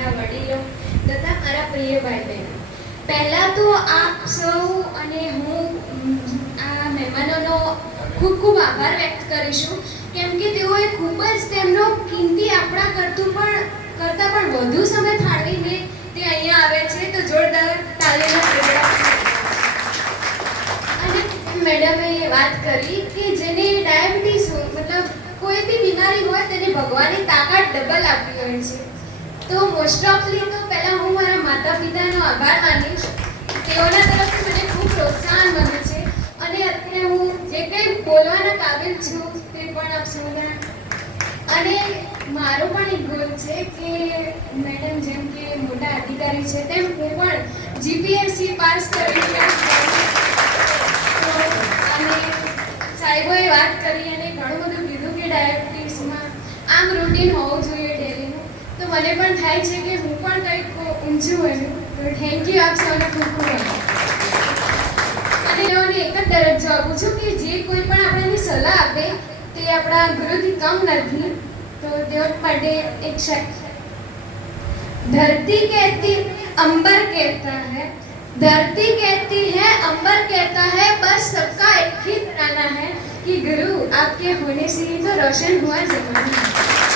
મારા વડીલો તથા મારા પ્રિય ભાઈ બહેનો, પહેલાં તો આપ સૌ અને હું આ મહેમાનોનો ખૂબ ખૂબ આભાર વ્યક્ત કરીશું, કેમ કે તેઓએ ખૂબ જ તેમનો કિંમતી આપણા કરતાં પણ વધુ સમય ફાળવીને તે અહીંયા આવે છે. તો જોરદાર તાળીનો પ્રયાસ. અને મેડમે વાત કરી કે જેને ડાયાબિટીસ મતલબ કોઈ બી બીમારી હોય તેને ભગવાને તાકાત ડબલ આપી હોય છે. તો મોસ્ટ ઓફલી તો પહેલાં હું મારા માતા પિતાનો આભાર માનીશ. તેઓના તરફથી મને ખૂબ પ્રોત્સાહન મળે છે અને અત્યારે હું જે કંઈ બોલવાના કાબિલ છું તે પણ આપ સૌના. અને મારો પણ એક ગોલ છે કે મેડમ જેમ કે મોટા અધિકારી છે તેમ હું પણ જીપીએસસી પાસ કરી. અને સાહેબોએ વાત કરી અને ઘણું બધું કીધું કે ડાયાબિટીસમાં આમ રૂટીન હોવું જોઈએ ડેલીનું. તો મને પણ થાય છે કે હું પણ કંઈક ઊંચું બન્યું. તો થેન્ક યુ આપ સૌને ખૂબ ખૂબ આભાર. અને એઓને એક જ દરજ્જો આપું છું કે જે કોઈ પણ આપણને સલાહ આપે તે આપણા ગુરુથી કમ નથી. તો તેઓ માટે એક શબ્દ, धरती कहती अंबर कहता है, धरती कहती है अंबर कहता है, बस सबका एक ही तराना है कि गुरु आपके होने से ही तो रोशन हुआ जमाना.